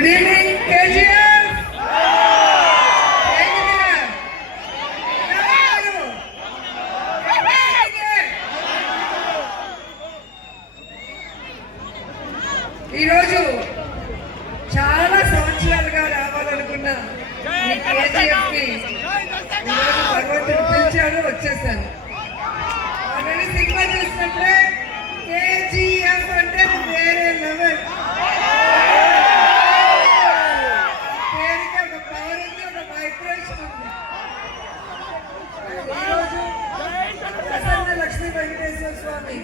Good evening KGF. ఈరోజు చాలా సంవత్సరాలుగా రావాలనుకున్న ఈ కేజీఎఫ్ కి ఈరోజు భగవంతుడు పిలిచాడు, వచ్చేసాను. ఆల్రెడీ సినిమా చూసినప్పుడే కేజీఎఫ్ అంటే వేరే లెవెల్. పేరుకి ఒక పవర్ ఉంది, ఒక వైబ్రేషన్ ఉంది. ఈరోజు ప్రసన్న లక్ష్మీ వెంకటేశ్వర స్వామి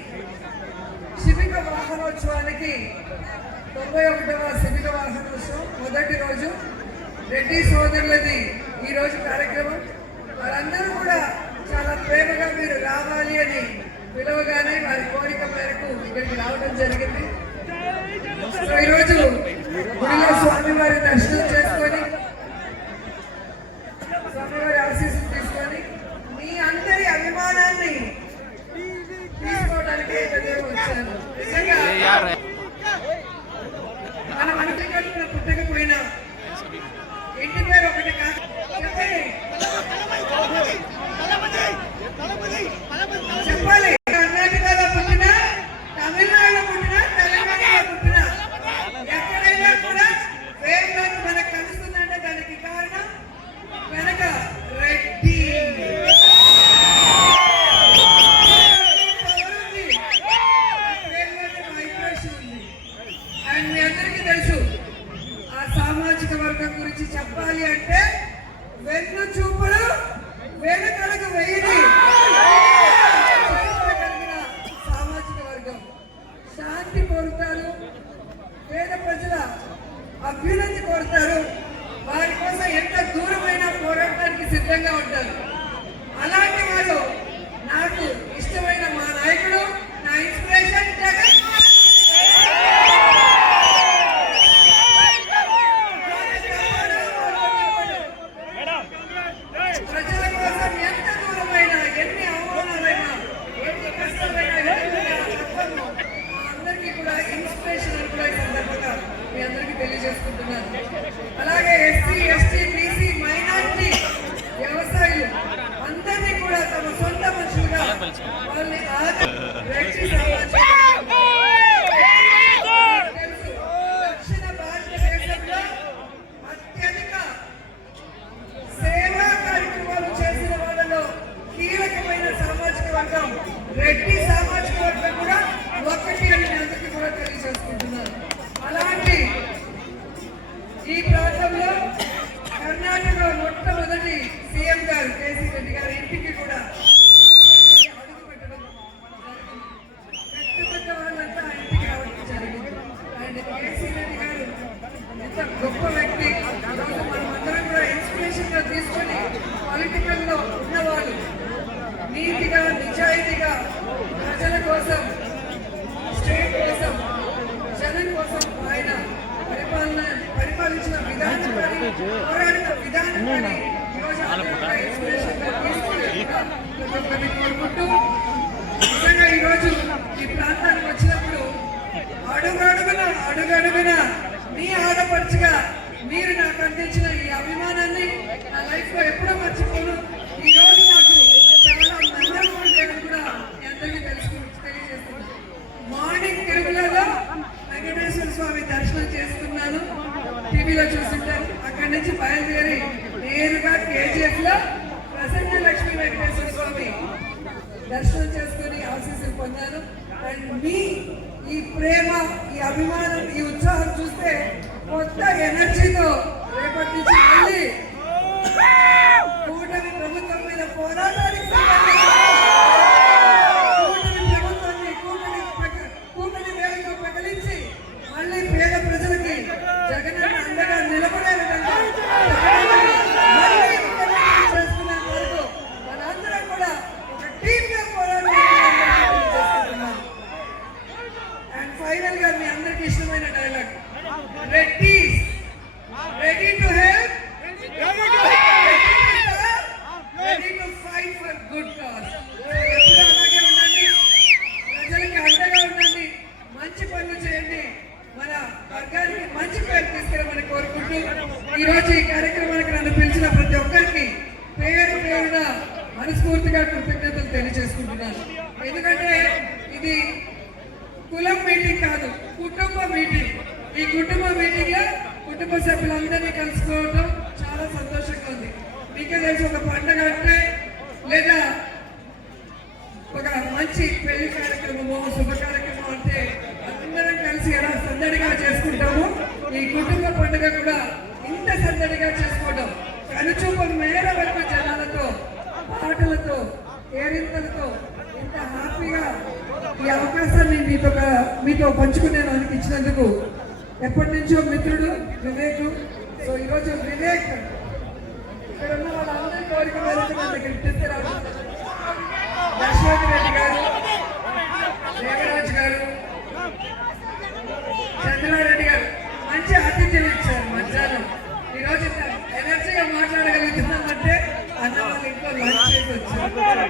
శిబిక వాహనోత్సవానికి 91వ శిబిక వాహనోత్సవం మొదటి రోజు రెడ్డి సోదరులది ఈరోజు కార్యక్రమం. వారందరూ కూడా చాలా ప్రేమగా మీరు రావాలి అని పిలవగానే వారి కోరిక మేరకు ఇక్కడికి రావడం జరిగింది. ఈరోజు గుడిలో స్వామివారి దర్శనం చేసుకొని స్వామివారి ఆశీస్సులు తీసుకొని మీ అందరి అభిమానాన్ని తీసుకోవడానికి వచ్చాను. నిజంగా మనం అనుకున్న పుట్టకపోయినా ఇంటి పేరు ఒకటి కాదు, చెప్పాలి. కర్ణాటకలో పుట్టినా, తమిళనాడులో పుట్టినా, తెలంగాణలో పుట్టినా, ఎక్కడైనా కూడా పేరు మనకు కలుస్తుందంటే దానికి కారణం వెనక రెడ్డి. అండ్ మీ అందరికీ తెలుసు, ఆ సామాజిక వర్గం గురించి చెప్పాలి అంటే వెన్ను చూపులు వెనుకలకు వెయ్యి కలిగిన సామాజిక వర్గం. శాంతి కోరుతారు, పేద ప్రజల అభ్యున్నతి కోరుతారు, వారి కోసం ఎంత దూరమైనా పోరాటానికి సిద్ధంగా ఉంటారు. అలాంటి వారు నాకు ఇష్టమైన మా నాయకుడు, నా ఇన్స్పిరేషన్ జగన్. ప్రజల కోసం ఎంత దూరమైనా, ఎన్ని అవమానాలైనా, ఎన్ని కష్టాలైనా అందరికీ కూడా ఇన్స్పిరేషన్ కూడా ఈ సందర్భంగా మీ అందరికీ తెలియజేసుకుంటున్నాను. అలాగే ఎస్సీ, ఎస్టీ, బీసీ, మైనారిటీ, వ్యవసాయులు అందరినీ కూడా తమ సొంత మనుషులుగా వాళ్ళని దక్షిణ భారతదేశంలో అత్యధిక సేవా కార్యక్రమాలు చేసిన వాళ్ళలో కీలకమైన సామాజిక వర్గం రెడ్డి సామాజిక వర్గం కూడా ఒకటి అని అందరికీ కూడా తెలియజేసుకుంటున్నారు. అలాంటి ఈ ప్రాంతంలో కర్ణాటకలో మొట్టమొదటి సీఎం గారు కేసీ రెడ్డి గారి ఇంటికి కూడా అడుగు పెట్టడం జరిగింది. పెద్ద వాళ్ళంతా ఆ ఇంటికి రావడం జరిగింది. అండ్ కేసీ రెడ్డి గారు ఎంత గొప్ప వ్యక్తి. మనమందరం కూడా ఇన్స్పిరేషన్ గా తీసుకొని పొలిటికల్ లో ఉన్నవాళ్ళు నీతిగా, నిజాయితీగా ప్రజల కోసం, స్టేట్ కోసం, జనం కోసం ఆయన పరిపాలించిన విధానం కానీ, పోరాడిన విధానం కానీ ఈరోజు ఇన్స్పిరేషన్ గా తీసుకొని కోరుకుంటూ, నిజంగా ఈరోజు ఈ ప్రాంతానికి వచ్చినప్పుడు అడుగడుగున మీ ఆడపడుచుగా మీరు నాకు అందించిన ఈ అభిమానాన్ని నా లైఫ్ లో ఎప్పుడూ మర్చిపోను. ఈ రోజు నాకు చాలా మెమరబుల్ డే కూడా మీ అందరికీ తెలియజేస్తున్నాను. మార్నింగ్ తిరుమలలో వెంకటేశ్వర స్వామి దర్శనం చేసుకున్నాను, టీవీలో చూస్తుంటారు. అక్కడి నుంచి బయలుదేరి నేరుగా కేజీఎఫ్ లో ప్రసన్న లక్ష్మీ వెంకటేశ్వర స్వామి దర్శనం చేసుకుని ఆశీస్సులు పొందాను. అండ్ మీ ఈ ప్రేమ, ఈ అభిమానం, ఈ ఉత్సాహం చూస్తే కొత్త ఎనర్జీతో రేపటి నుంచి మళ్ళీ కూటమి ప్రభుత్వం మీద పోరాటానికి కూటమి వేలతో ప్రకటించి మళ్ళీ పేద ప్రజలకి జగనన్న అండగా నిలబడే విధంగా చేసుకునే వరకు మనందరం కూడా ఒక టీమ్ గా పోరాడాలి. అండ్ ఫైనల్ గా మీ అందరికి ఇష్టమైన డైలాగ్, తెలియజేసుకుంటూ ఈరోజు ఈ కార్యక్రమానికి నన్ను పిలిచిన ప్రతి ఒక్కరికి పేరు పేరున మనస్ఫూర్తిగా కృతజ్ఞతలు తెలియజేసుకుంటున్నాను. ఎందుకంటే ఇది కులం మీటింగ్ కాదు, కుటుంబ మీటింగ్. ఈ కుటుంబ మీటింగ్ లో కుటుంబ సభ్యులందరినీ కలుసుకోవడం చాలా సంతోషంగా ఉంది. మీకే తెలిసి ఒక పండుగ అంటే లేదా ఒక మంచి పెళ్లి కార్యక్రమము శుభ కార్యక్రమం అంటే అందరం కలిసి ఎలా సందడిగా చేసుకుంటాము, ఈ కుటుంబ పండుగ కూడా ఇంత సందడిగా చేసుకోవడం కనుచూపు మేర వరకు జనాలతో పాటలతో కేరింతలతో ఇంత హ్యాపీగా ఈ అవకాశాన్ని మీతో పంచుకునేదానికి ఇచ్చినందుకు ఎప్పటి నుంచో మిత్రుడు వివేక్. సో ఈరోజు వివేక్ ఇక్కడ ఉన్న వాళ్ళందరి కోరిక మేరకు నా దగ్గరికి తీసుకురావడం, దశరథ రెడ్డి గారు, దేవరాజ్ గారు, చంద్రారెడ్డి గారు మంచి ఆతిథ్యం ఇచ్చారు. మధ్యాహ్నం ఈరోజు ఇంత ఎనర్జీగా మాట్లాడగలుగుతున్నామంటే అన్న వాళ్ళ ఇంట్లో లంచ్ చేసి వచ్చారు.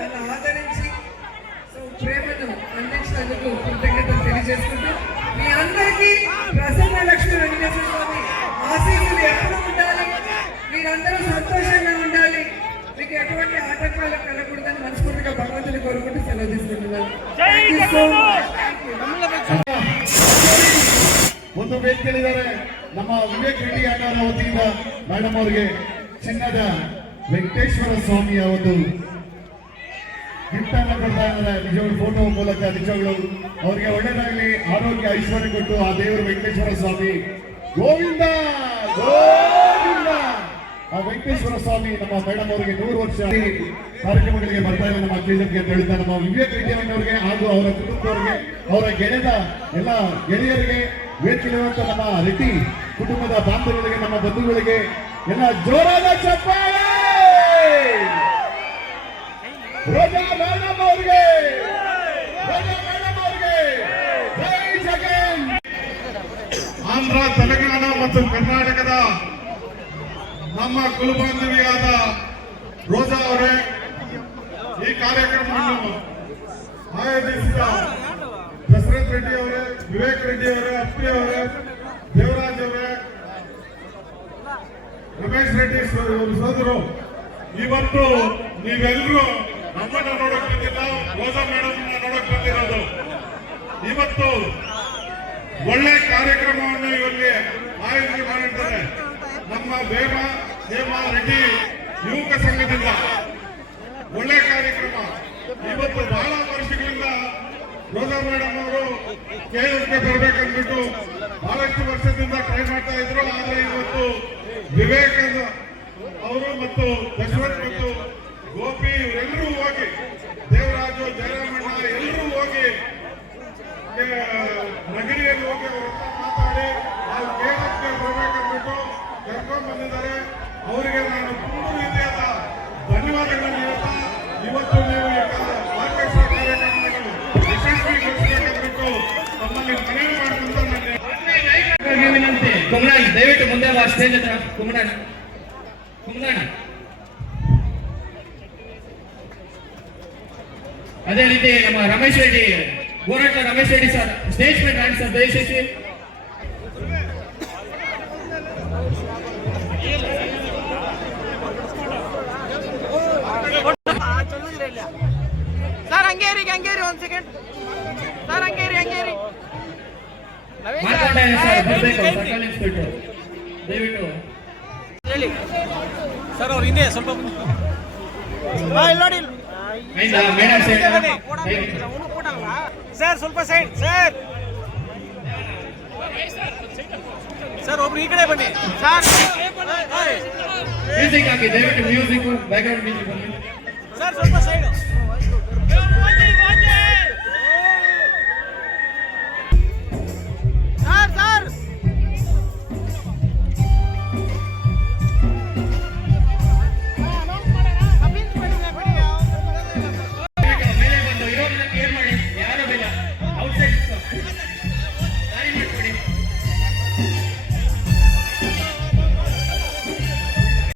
నన్ను ఆదరించి ప్రేమను అందించినందుకు కృతజ్ఞతలు తెలియజేసుకుంటూ మీ అందరికీ ప్రసన్న లక్ష్మీ వెంకటేశ్వర స్వామి ఆశీస్సులు ఎప్పుడు ఉండాలి, మీరందరూ సంతోషంగా ఉండాలి, మీకు ఎటువంటి ఆటంకాలు కలగకూడదని మనస్ఫూర్తిగా భగవంతుని కోరుకుంటూ సెలవు తీసుకుంటున్నాను. ಒಂದು ವೇದಿಕೆಯಲ್ಲಿದ್ದಾರೆ ನಮ್ಮ ವಿವೇಕ್ ರೆಡ್ಡಿ ಅಣ್ಣವರ ವತಿಯಿಂದ ಮೇಡಮ್ ಅವರಿಗೆ ಚಿನ್ನದ ವೆಂಕಟೇಶ್ವರ ಸ್ವಾಮಿಯ ಒಂದು ಗಿಫ್ಟ್ ಅನ್ನು ಕೊಡ್ತಾ ಇದ್ದಾರೆ. ನಿಜವಾಗ್ಲೂ ಫೋಟೋ ಮೂಲಕ ನಿಜವಾಗ್ಲು ಅವರಿಗೆ ಒಳ್ಳೆಯದಾಗಲಿ, ಆರೋಗ್ಯ ಐಶ್ವರ್ಯ ಕೊಟ್ಟು ಆ ದೇವರು ವೆಂಕಟೇಶ್ವರ ಸ್ವಾಮಿ ಗೋವಿಂದ ಗೋವಿಂದ. ಆ ವೆಂಕಟೇಶ್ವರ ಸ್ವಾಮಿ ನಮ್ಮ ಮೇಡಮ್ ಅವರಿಗೆ 100 ವರ್ಷ ಕಾರ್ಯಕ್ರಮಗಳಿಗೆ ಬರ್ತಾ ಇದೆ ನಮ್ಮ ಕೇಂದ್ರಕ್ಕೆ ಅಂತ ಹೇಳ್ತಾ ನಮ್ಮ ವಿವೇಕ್ ರೆಡ್ಡಿ ಅವರಿಗೆ ಹಾಗೂ ಅವರ ಕುಟುಂಬದವರಿಗೆ, ಅವರ ಗೆಳೆದ ಎಲ್ಲ ಗೆಳೆಯರಿಗೆ, ವೇದಿಕೆಯಲ್ಲಿರುವಂತಹ ನಮ್ಮ ರೆಡ್ಡಿ ಕುಟುಂಬದ ಬಾಂಧವರಿಗೆ, ನಮ್ಮ ಬಂಧುಗಳಿಗೆ ಎಲ್ಲ ಜೋರಾದ ಚಪ್ಪಾಳೆ. ರೋಜಾ ಮೇಡಮ್ ಅವರಿಗೆ, ರೋಜಾ ಮೇಡಮ್ ಅವರಿಗೆ ಜೈ ಜಗನ್. ಆಂಧ್ರ, ತೆಲಂಗಾಣ ಮತ್ತು ಕರ್ನಾಟಕದ ನಮ್ಮ ಕುಲಬಾಂಧವಿಯಾದ ರೋಜಾ ಅವರೇ, ಈ ಕಾರ್ಯಕ್ರಮವನ್ನು ಆಯೋಜಿಸಿದ ದಶರಥ್ ರೆಡ್ಡಿ ಅವರೇ, ವಿವೇಕ್ ರೆಡ್ಡಿ ಅವರೇ, ಅಪ್ಪಿ ಅವರೇ, ದೇವರಾಜ್ ಅವರೇ, ರಮೇಶ್ ರೆಡ್ಡಿ ಸೋದರು, ಇವತ್ತು ನೀವೆಲ್ಲರೂ ನಮ್ಮನ್ನ ನೋಡಕ್ ಬಂದಿಲ್ಲ, ರೋಜಾ ಮೇಡಮ್ ನೋಡಕ್ ಬಂದಿರೋದು. ಇವತ್ತು ಒಳ್ಳೆ ಕಾರ್ಯಕ್ರಮವನ್ನು ಇಲ್ಲಿ ಆಯೋಜನೆ ಮಾಡಿದ್ದಾರೆ ನಮ್ಮ ಹೇಮಾ ರೆಡ್ಡಿ ಯುವಕ ಸಂಘದಿಂದ. ಒಳ್ಳೆ ಕಾರ್ಯಕ್ರಮ. ಇವತ್ತು ಬಹಳ ವರ್ಷಗಳಿಂದ ರೋಜಾ ಮೇಡಮ್ ಅವರು ಕೇಂದ್ರಕ್ಕೆ ಬರಬೇಕಂದ್ಬಿಟ್ಟು ಬಹಳಷ್ಟು ವರ್ಷದಿಂದ ಟ್ರೈ ಮಾಡ್ತಾ ಇದ್ರು. ಆದ್ರೆ ಇವತ್ತು ವಿವೇಕ್ ಅವರು ಮತ್ತು ದಶರಥ್ ಮತ್ತು ಗೋಪಿ ಇವರೆಲ್ಲರೂ ಹೋಗಿ, ದೇವರಾಜು, ಜಯರಾಮಣ್ಣ ಎಲ್ಲರೂ ಹೋಗಿ ನಗರಿಯಲ್ಲಿ ಹೋಗಿ ಅವರ ಮಾತಾಡಿ ನಾವು ಕೇಂದ್ರಕ್ಕೆ ಬರಬೇಕಂದ್ಬಿಟ್ಟು ಕರ್ಕೊಂಡು ಬಂದಿದ್ದಾರೆ. ಅವರಿಗೆ ನಾನು ತುಂಬ ರೀತಿಯಾದ ಧನ್ಯವಾದಗಳನ್ನು ಹೇಳ್ತಾ, ಇವತ್ತು ನೀವು ಆರ್ಕೆಸ್ಟ್ರಾ ಕಾರ್ಯಕ್ರಮಗಳು ಯಶಸ್ವಿಗೊಳಿಸಬೇಕಂದ್ಬಿಟ್ಟು ತಮ್ಮಲ್ಲಿ ಮನವಿ ಮಾಡ್ಕೊಂತ ವಿನಂತಿ. ಕುಮರಣ್ಣ ದಯವಿಟ್ಟು ಮುಂದೆ ಬಾ, ಸ್ಟೇಜ್ ಹತ್ರ. ಕುಮರಣ್ಣ ಅದೇ ರೀತಿ ನಮ್ಮ ರಮೇಶ್ ರೆಡ್ಡಿ, ಗೋರಟ್ಟ ರಮೇಶ್ ರೆಡ್ಡಿ ಸರ್ ಸ್ಟೇಜ್ ಮೇಲೆ ಕಾಣಿ ಸರ್ ದಯచేసి. ಸರ್ ಹಂಗೇರಿ ಒಂದ್ ಸೆಕೆಂಡ್ ಸರ್, ಹಂಗೇರಿ ಮಾತಾಡಿ ಸರ್, ಬರಬೇಕು ಸರ್ಕಲ್ ಇನ್ಸ್ಪೆಕ್ಟರ್ ದಯವಿಟ್ಟು ಹೇಳಿ ಸರ್. ಅವ್ರು ಹಿಂದೆ ಸ್ವಲ್ಪ ನೋಡಿ ಮೇಡಮ್ ಸರ್, ಸ್ವಲ್ಪ ಸೈಡ್ ಸರ್. ಸರ್ ಒಬ್ರು ಈ ಕಡೆ ಬನ್ನಿ ಸರ್. ಮ್ಯೂಸಿಕ್ ಹಾಕಿ ದಯವಿಟ್ಟು, ಮ್ಯೂಸಿಕ್ ಬ್ಯಾಕ್ಗ್ರೌಂಡ್ ಮ್ಯೂಸಿಕ್ ಬನ್ನಿ ಸರ್, ಸ್ವಲ್ಪ ಸೈಡ್